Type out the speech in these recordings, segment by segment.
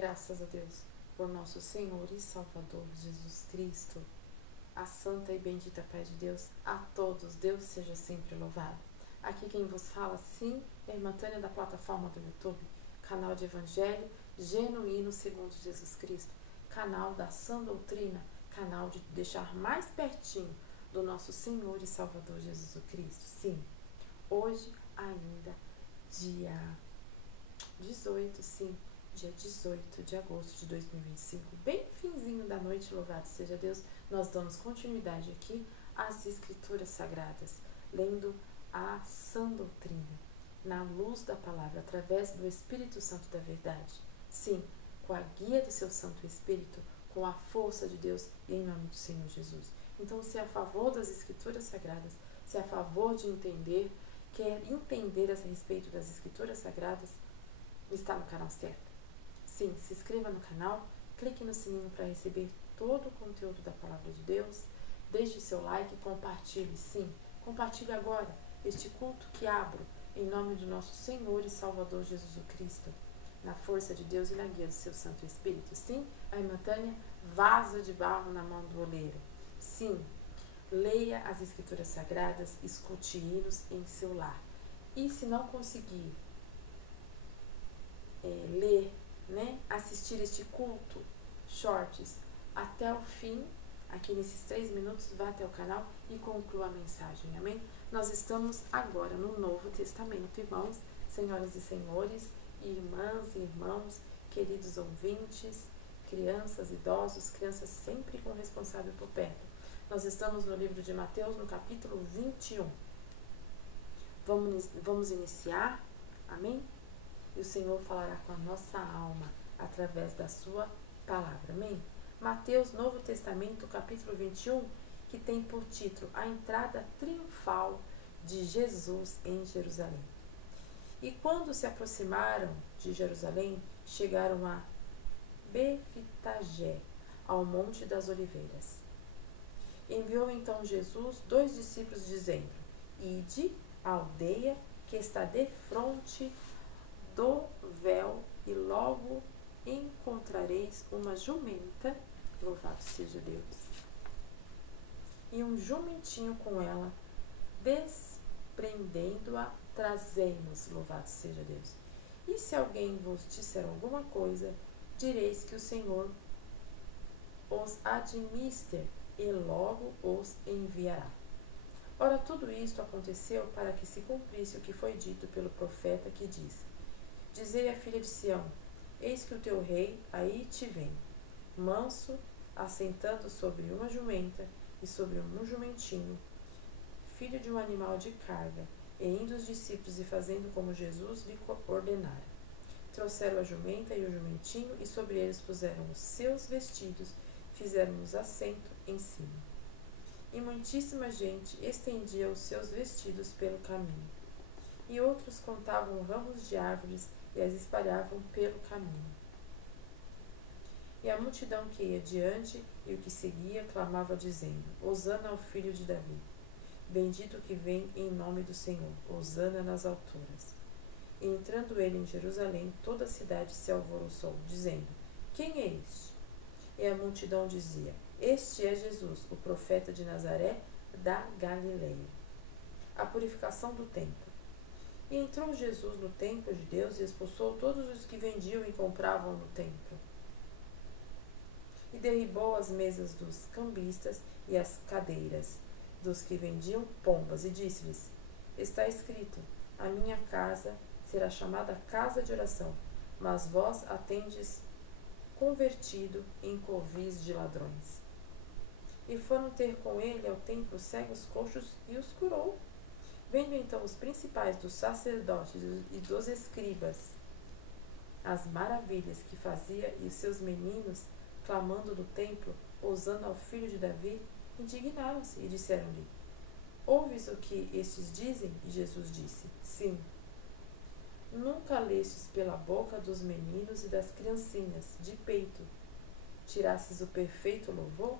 Graças a Deus por nosso Senhor e Salvador Jesus Cristo, a santa e bendita paz de Deus, a todos, Deus seja sempre louvado. Aqui quem vos fala, sim, é a irmã Tânia da plataforma do YouTube, canal de Evangelho Genuíno segundo Jesus Cristo, canal da sã doutrina, canal de deixar mais pertinho do nosso Senhor e Salvador Jesus Cristo. Sim, hoje ainda dia 18, sim, dia 18 de agosto de 2025, bem finzinho da noite, louvado seja Deus, nós damos continuidade aqui às Escrituras Sagradas, lendo a sã doutrina, na luz da palavra, através do Espírito Santo da verdade. Sim, com a guia do seu Santo Espírito, com a força de Deus e em nome do Senhor Jesus. Então, se é a favor das Escrituras Sagradas, se é a favor de entender, quer entender a respeito das Escrituras Sagradas, está no canal certo. Sim, se inscreva no canal, clique no sininho para receber todo o conteúdo da Palavra de Deus, deixe o seu like e compartilhe. Sim, compartilhe agora este culto que abro em nome do nosso Senhor e Salvador Jesus Cristo, na força de Deus e na guia do seu Santo Espírito. Sim, a irmã Tânia, vaso de barro na mão do oleiro. Sim, leia as Escrituras Sagradas, escute hinos em seu lar. E se não conseguir ler, assistir este culto, shorts, até o fim, aqui nesses 3 minutos, vá até o canal e conclua a mensagem, amém? Nós estamos agora no Novo Testamento, irmãos, senhoras e senhores, irmãs e irmãos, queridos ouvintes, crianças, idosos, crianças sempre com o responsável por perto. Nós estamos no livro de Mateus, no capítulo 21. Vamos iniciar, amém? E o Senhor falará com a nossa alma através da sua palavra, amém? Mateus, Novo Testamento, capítulo 21, que tem por título A Entrada Triunfal de Jesus em Jerusalém. E quando se aproximaram de Jerusalém, chegaram a Befitagé, ao Monte das Oliveiras. Enviou então Jesus 2 discípulos, dizendo: Ide à aldeia que está defronte do véu, e logo encontrareis uma jumenta, louvado seja Deus, e um jumentinho com ela, desprendendo-a, trazei-nos, louvado seja Deus. E se alguém vos disser alguma coisa, direis que o Senhor os admister, e logo os enviará. Ora, tudo isto aconteceu para que se cumprisse o que foi dito pelo profeta, que disse: Dizei à filha de Sião: Eis que o teu rei aí te vem, manso, assentando sobre uma jumenta e sobre um jumentinho, filho de um animal de carga. E indo os discípulos e fazendo como Jesus lhe ordenara, trouxeram a jumenta e o jumentinho, e sobre eles puseram os seus vestidos, fizeram-nos assento em cima. E muitíssima gente estendia os seus vestidos pelo caminho. E outros contavam ramos de árvores e as espalhavam pelo caminho. E a multidão que ia diante e o que seguia clamava, dizendo: Hosana ao filho de Davi. Bendito o que vem em nome do Senhor, Hosana nas alturas. E entrando ele em Jerusalém, toda a cidade se alvoroçou, dizendo: Quem é este? E a multidão dizia: Este é Jesus, o profeta de Nazaré da Galileia. A purificação do templo. E entrou Jesus no templo de Deus e expulsou todos os que vendiam e compravam no templo. E derribou as mesas dos cambistas e as cadeiras dos que vendiam pombas, e disse-lhes: Está escrito: A minha casa será chamada casa de oração, mas vós a tendes convertido em covis de ladrões. E foram ter com ele ao templo cegos, coxos, e os curou. Vendo então os principais dos sacerdotes e dos escribas as maravilhas que fazia, e os seus meninos, clamando no templo, hosana ao filho de Davi, indignaram-se e disseram-lhe: Ouves o que estes dizem? E Jesus disse: Sim. Nunca lestes pela boca dos meninos e das criancinhas de peito tirasses o perfeito louvor?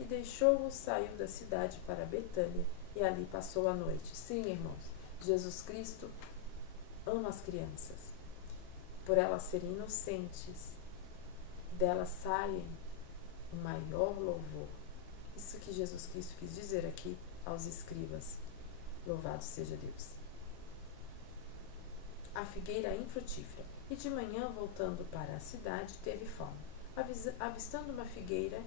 E deixou-os, saiu da cidade para Betânia, e ali passou a noite. Sim, irmãos, Jesus Cristo ama as crianças, por elas serem inocentes, dela saem o maior louvor. Isso que Jesus Cristo quis dizer aqui aos escribas. Louvado seja Deus. A figueira infrutífera. E de manhã, voltando para a cidade, teve fome. Avistando uma figueira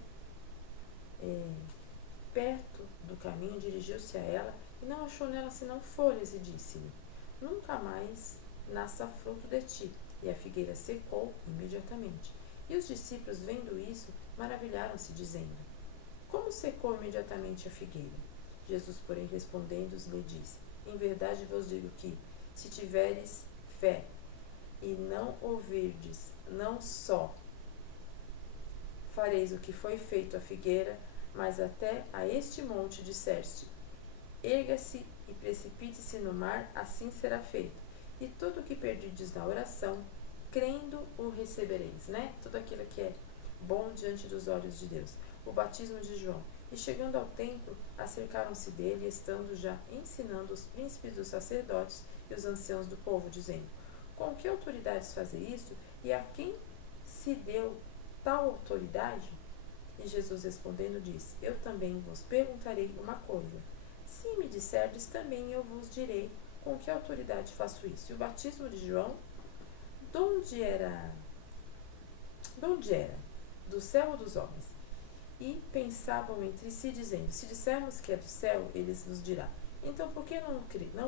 perto do caminho, dirigiu-se a ela e não achou nela senão folhas, e disse-lhe: Nunca mais nasça fruto de ti. E a figueira secou imediatamente. E os discípulos, vendo isso, maravilharam-se, dizendo: Como secou imediatamente a figueira? Jesus, porém, respondendo, lhe disse: Em verdade vos digo que, se tiveres fé e não ouvirdes, não só fareis o que foi feito à figueira, mas até a este monte disseste: Erga-se e precipite-se no mar, assim será feito. E tudo o que perdides na oração, crendo, o recebereis, né? Tudo aquilo que é bom diante dos olhos de Deus. O batismo de João. E chegando ao templo, acercaram-se dele, estando já ensinando os príncipes dos sacerdotes e os anciãos do povo, dizendo: Com que autoridades fazer isto? E a quem se deu tal autoridade? E Jesus respondendo disse: Eu também vos perguntarei uma coisa. Se me disserdes, também eu vos direi com que autoridade faço isso. E o batismo de João, de onde era? Do céu ou dos homens? E pensavam entre si, dizendo: Se dissermos que é do céu, eles nos dirá: Então por que não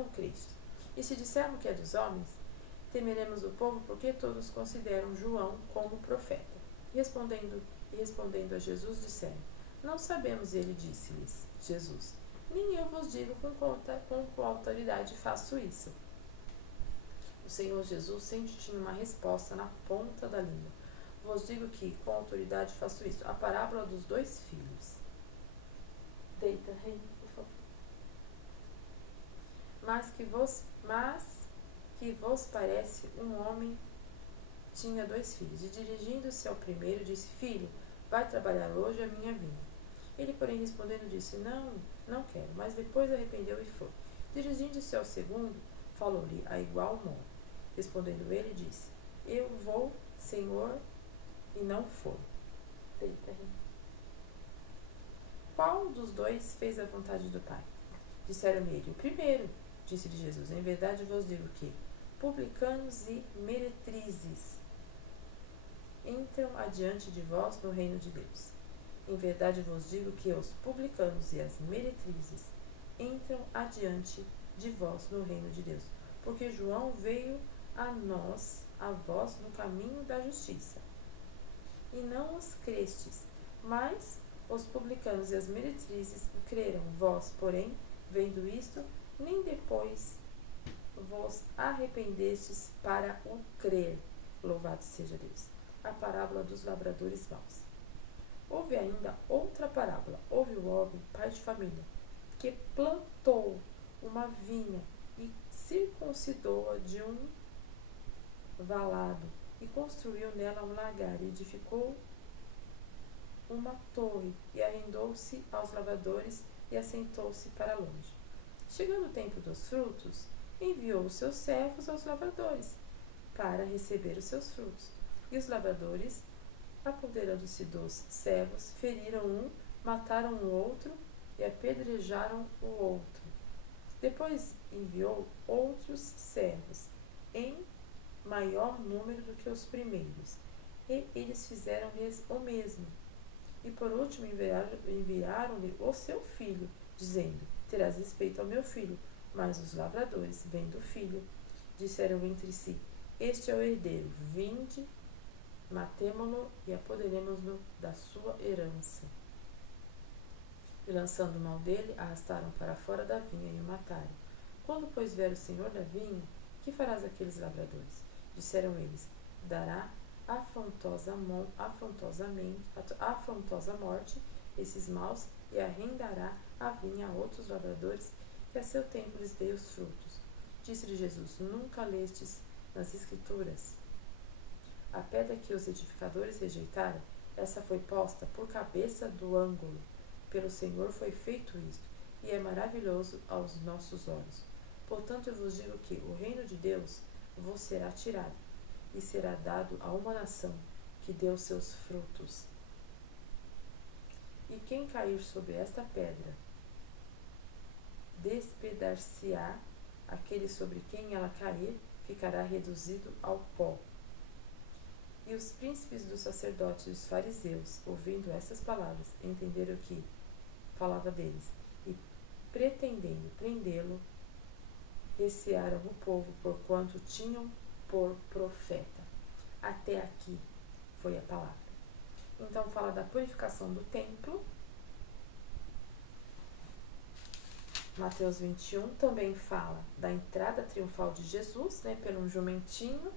o criste? E se dissermos que é dos homens, temeremos o povo, porque todos consideram João como profeta. E respondendo a Jesus, disseram: Não sabemos. E ele disse-lhes, Jesus: Nem eu vos digo com qual autoridade faço isso. O Senhor Jesus sempre tinha uma resposta na ponta da língua. Vos digo que, com autoridade, faço isso. A parábola dos 2 filhos. Deita, rei, por favor. Mas que vos parece, um homem tinha 2 filhos. E dirigindo-se ao primeiro, disse: Filho, vai trabalhar hoje a minha vinha. Ele, porém, respondendo, disse: Não quero. Mas depois arrependeu e foi. Dirigindo-se ao segundo, falou-lhe a igual modo. Respondendo ele, disse: Eu vou, Senhor, e não foi. Qual dos 2 fez a vontade do Pai? Disseram-lhe ele: O primeiro. Disse-lhe Jesus: Em verdade vos digo que publicanos e meretrizes entram adiante de vós no reino de Deus. Em verdade vos digo que os publicanos e as meretrizes entram adiante de vós no reino de Deus. Porque João veio a vós, no caminho da justiça, e não os crestes, mas os publicanos e as meretrizes creram. Vós, porém, vendo isto, nem depois vos arrependestes para o crer. Louvado seja Deus. A parábola dos lavradores maus. Houve ainda outra parábola. Houve o homem, pai de família, que plantou uma vinha e circuncidou-a de um valado, e construiu nela um lagar, e edificou uma torre, e arrendou-se aos lavradores, e assentou-se para longe. Chegando o tempo dos frutos, enviou os seus servos aos lavradores, para receber os seus frutos. E os lavradores, apoderando-se dos servos, feriram um, mataram o outro, e apedrejaram o outro. Depois enviou outros servos, em maior número do que os primeiros, e eles fizeram-lhes o mesmo. E por último enviaram-lhe o seu filho, dizendo: Terás respeito ao meu filho. Mas os lavradores, vendo o filho, disseram entre si: Este é o herdeiro, vinde, matemo-lo e apoderemo-lo da sua herança. E lançando mão dele, arrastaram para fora da vinha e o mataram. Quando, pois, vier o senhor da vinha, que farás aqueles lavradores? Disseram eles: Dará afrontosa morte esses maus, e arrendará a vinha a outros lavradores, que a seu tempo lhes dê os frutos. Disse-lhe Jesus: Nunca lestes nas Escrituras? A pedra que os edificadores rejeitaram, essa foi posta por cabeça do ângulo. Pelo Senhor foi feito isto, e é maravilhoso aos nossos olhos. Portanto, eu vos digo que o reino de Deus vos será tirado, e será dado a uma nação, que deu seus frutos. E quem cair sobre esta pedra, despedaçar-se-á, aquele sobre quem ela cair ficará reduzido ao pó. E os príncipes dos sacerdotes e os fariseus, ouvindo essas palavras, entenderam que falava deles, e pretendendo prendê-lo, recearam o povo, porquanto tinham por profeta. Até aqui foi a palavra. Então fala da purificação do templo. Mateus 21 também fala da entrada triunfal de Jesus, né, pelo um jumentinho,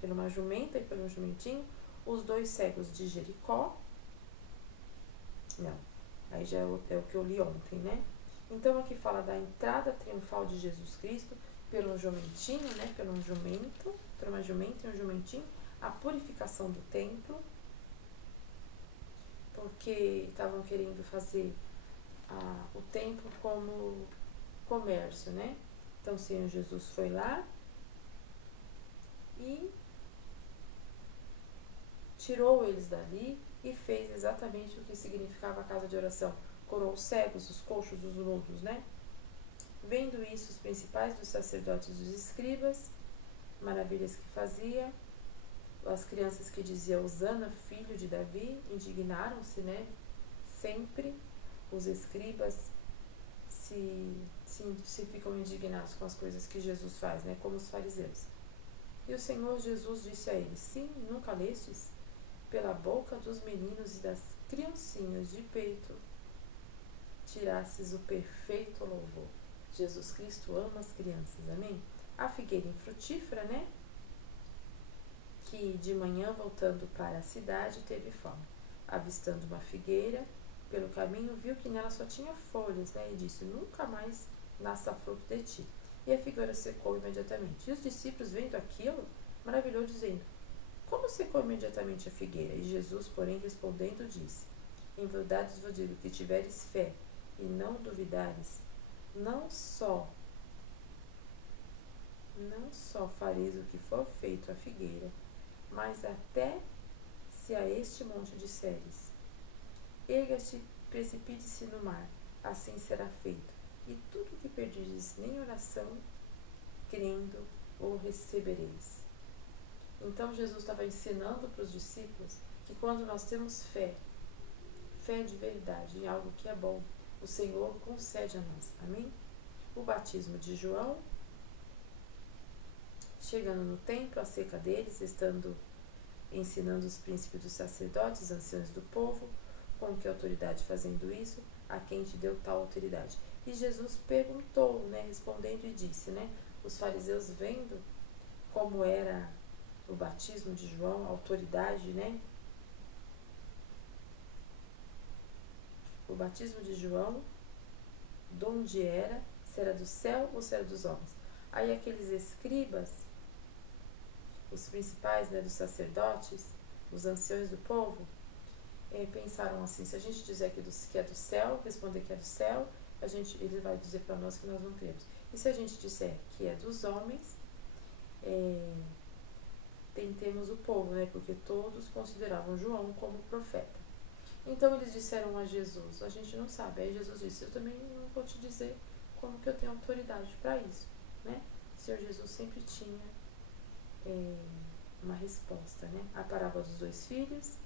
por uma jumenta e pelo um jumentinho, os dois cegos de Jericó. Não, aí já é o que eu li ontem, né? Então aqui fala da entrada triunfal de Jesus Cristo pelo jumentinho, né, pelo um jumento, por uma jumenta e um jumentinho, a purificação do templo, porque estavam querendo fazer o templo como comércio, né? Então o Senhor Jesus foi lá e tirou eles dali e fez exatamente o que significava a casa de oração. Curou os cegos, os coxos, os mudos, né? Vendo isso, os principais dos sacerdotes e dos escribas, maravilhas que fazia, as crianças que diziam Hosana, filho de Davi, indignaram-se, né? Sempre os escribas se ficam indignados com as coisas que Jesus faz, né? Como os fariseus. E o Senhor Jesus disse a eles: sim, nunca lestes? Pela boca dos meninos e das criancinhas de peito tirasses o perfeito louvor. Jesus Cristo ama as crianças, amém? A figueira infrutífera, né? Que de manhã, voltando para a cidade, teve fome. Avistando uma figueira pelo caminho, viu que nela só tinha folhas, né? E disse: nunca mais nasça fruto de ti. E a figueira secou imediatamente. E os discípulos, vendo aquilo, maravilhou, dizendo: como secou imediatamente a figueira? E Jesus, porém, respondendo, disse: em verdade vos digo que tiveres fé e não duvidares, não só fareis o que for feito à figueira, mas até se a este monte disseres: erga-te, precipite-se no mar, assim será feito. E tudo que pedirdes em oração, crendo, o recebereis. Então Jesus estava ensinando para os discípulos que quando nós temos fé de verdade em algo que é bom, o Senhor concede a nós. Amém? O batismo de João, chegando no templo, a seca deles, estando ensinando os príncipes dos sacerdotes, os anciãos do povo, com que autoridade fazendo isso, a quem te deu tal autoridade? E Jesus perguntou, né, respondendo e disse, né, os fariseus vendo como era o batismo de João, a autoridade, né? O batismo de João, de onde era, se era do céu ou se era dos homens. Aí aqueles escribas, os principais, né, dos sacerdotes, os anciões do povo, pensaram assim: se a gente dizer que é do céu, responder que é do céu, ele vai dizer para nós que nós não cremos. E se a gente disser que é dos homens, tentemos o povo, né, porque todos consideravam João como profeta. Então eles disseram a Jesus: a gente não sabe. Aí Jesus disse: eu também não vou te dizer como que eu tenho autoridade para isso, né? O Senhor Jesus sempre tinha uma resposta, né? A parábola dos dois filhos,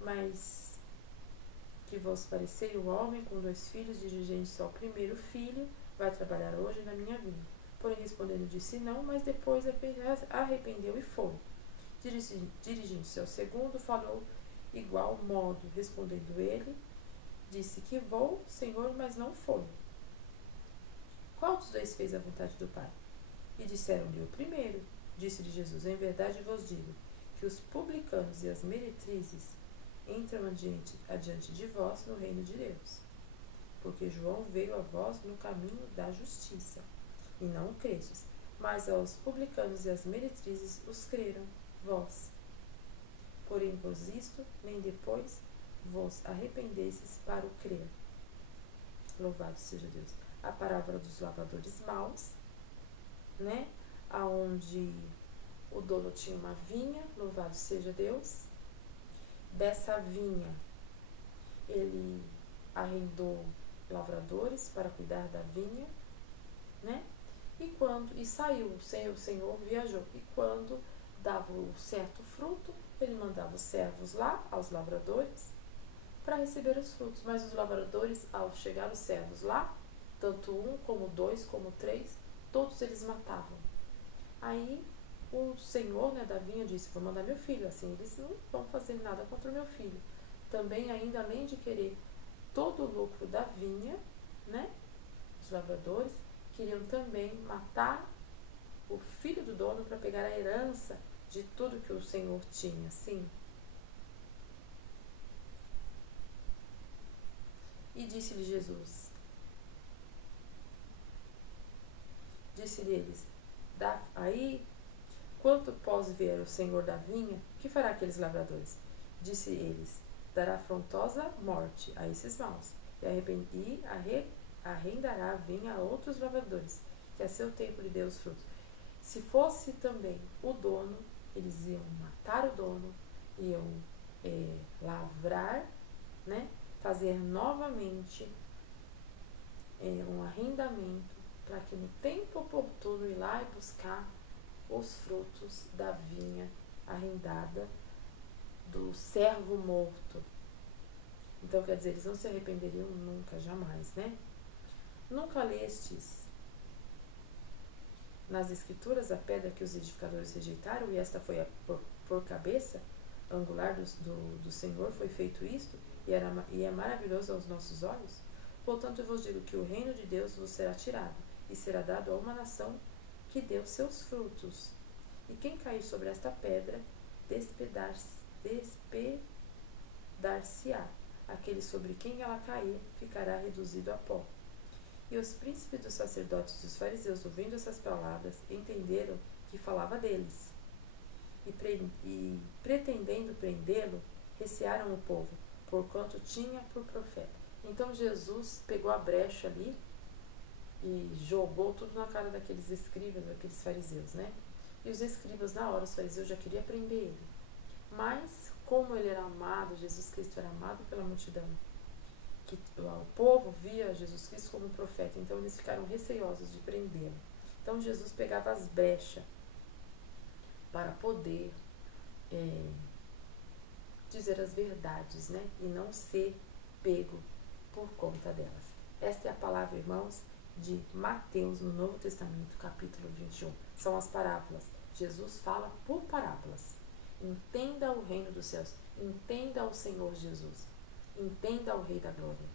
mas que vos parecei o homem com 2 filhos, dirigente-se ao primeiro filho, vai trabalhar hoje na minha vinha. Porém respondendo disse não, mas depois arrependeu e foi. Dirigindo-se ao segundo, falou igual modo, respondendo ele, disse que vou, Senhor, mas não foi. Qual dos 2 fez a vontade do Pai? E disseram-lhe o primeiro. Disse-lhe Jesus: em verdade vos digo que os publicanos e as meretrizes entram adiante de vós no reino de Deus. Porque João veio a vós no caminho da justiça, e não o crestes, mas aos publicanos e às meretrizes os creram vós. Porém vos isto, nem depois vos arrependesses para o crer. Louvado seja Deus. A parábola dos lavadores maus, né? Aonde O dono tinha uma vinha, louvado seja Deus. Dessa vinha, ele arrendou lavradores para cuidar da vinha, né? E saiu, o Senhor viajou. E quando dava o certo fruto, ele mandava os servos lá, aos lavradores, para receber os frutos. Mas os lavradores, ao chegar os servos lá, tanto um, como dois, como três, todos eles matavam. Aí o senhor, né, da vinha disse: vou mandar meu filho, assim eles não vão fazer nada contra o meu filho. Também, ainda além de querer todo o lucro da vinha, né, os lavradores queriam também matar o filho do dono para pegar a herança de tudo que o senhor tinha, sim. E disse-lhe Jesus, disse-lhes, aí, quanto pós ver o senhor da vinha, que fará aqueles lavradores? Disse eles, dará afrontosa morte a esses maus, e arrendará a vinha a outros lavradores, que a seu tempo lhe dê os frutos. Se fosse também o dono, eles iam matar o dono, iam lavrar, né, fazer novamente um arrendamento, para que no tempo oportuno ir lá e buscar os frutos da vinha arrendada do servo morto. Então, quer dizer, eles não se arrependeriam nunca, jamais, né? Nunca lestes nas escrituras a pedra que os edificadores rejeitaram, e esta foi por cabeça angular do Senhor, foi feito isto, e é maravilhoso aos nossos olhos? Portanto, eu vos digo que o reino de Deus vos será tirado, e será dado a uma nação que deu seus frutos. E quem cair sobre esta pedra, despedar-se-á. Aquele sobre quem ela cair, ficará reduzido a pó. E os príncipes dos sacerdotes e dos fariseus, ouvindo essas palavras, entenderam que falava deles. E pretendendo prendê-lo, recearam o povo, porquanto tinha por profeta. Então Jesus pegou a brecha ali e jogou tudo na cara daqueles escribas, daqueles fariseus, né? E os escribas, na hora, os fariseus já queriam prender ele. Mas, como ele era amado, Jesus Cristo era amado pela multidão, que o povo via Jesus Cristo como profeta, então eles ficaram receosos de prendê-lo. Então Jesus pegava as brechas para poder dizer as verdades, né? E não ser pego por conta delas. Esta é a palavra, irmãos, de Mateus no Novo Testamento, capítulo 21. São as parábolas. Jesus fala por parábolas. Entenda o reino dos céus. Entenda o Senhor Jesus. Entenda o Rei da Glória.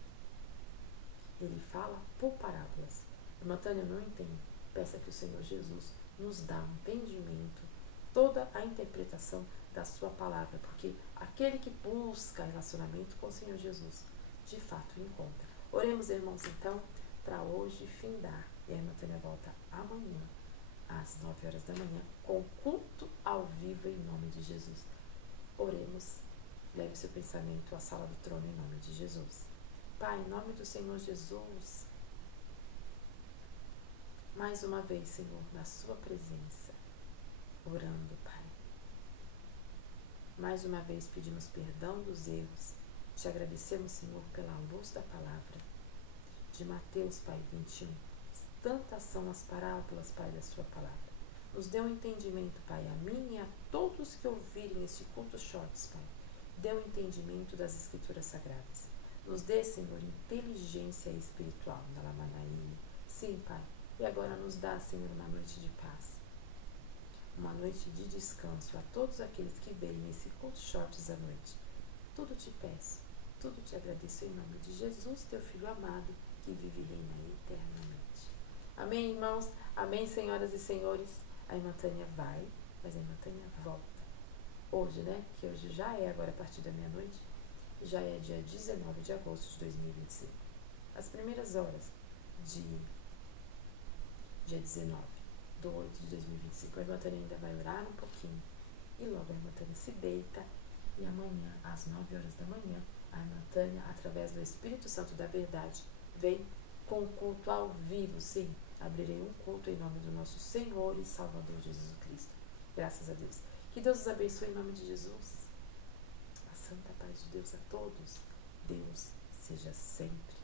Ele fala por parábolas. Irmã Tânia não entende. Peça que o Senhor Jesus nos dá um entendimento, toda a interpretação da sua palavra, porque aquele que busca relacionamento com o Senhor Jesus, de fato encontra. Oremos, irmãos, então, para hoje findar. E a irmã Tânia volta amanhã, às 9 horas da manhã, com culto ao vivo em nome de Jesus. Oremos. Leve seu pensamento à sala do trono em nome de Jesus. Pai, em nome do Senhor Jesus, mais uma vez, Senhor, na sua presença, orando, Pai. Mais uma vez pedimos perdão dos erros. Te agradecemos, Senhor, pela luz da palavra de Mateus, Pai, 21. Tantas são as parábolas, Pai, da sua palavra. Nos dê um entendimento, Pai, a mim e a todos que ouvirem este culto shorts, Pai. Dê um entendimento das Escrituras Sagradas. Nos dê, Senhor, inteligência espiritual. Sim, Pai. E agora nos dá, Senhor, uma noite de paz. Uma noite de descanso a todos aqueles que veem nesse culto shorts à noite. Tudo te peço, tudo te agradeço em nome de Jesus, teu Filho amado, que vive e reina eternamente. Amém, irmãos? Amém, senhoras e senhores? A irmã Tânia vai, mas a irmã Tânia volta. Hoje, né? Que hoje já é agora a partir da meia-noite, já é dia 19 de agosto de 2025. As primeiras horas de dia 19 do 8 de 2025. A irmã Tânia ainda vai orar um pouquinho e logo a irmã Tânia se deita. E amanhã, às 9 horas da manhã, a irmã Tânia, através do Espírito Santo da Verdade, vem com o culto ao vivo. Sim, abrirei um culto em nome do nosso Senhor e Salvador Jesus Cristo. Graças a Deus. Que Deus os abençoe em nome de Jesus. A santa paz de Deus a todos. Deus seja sempre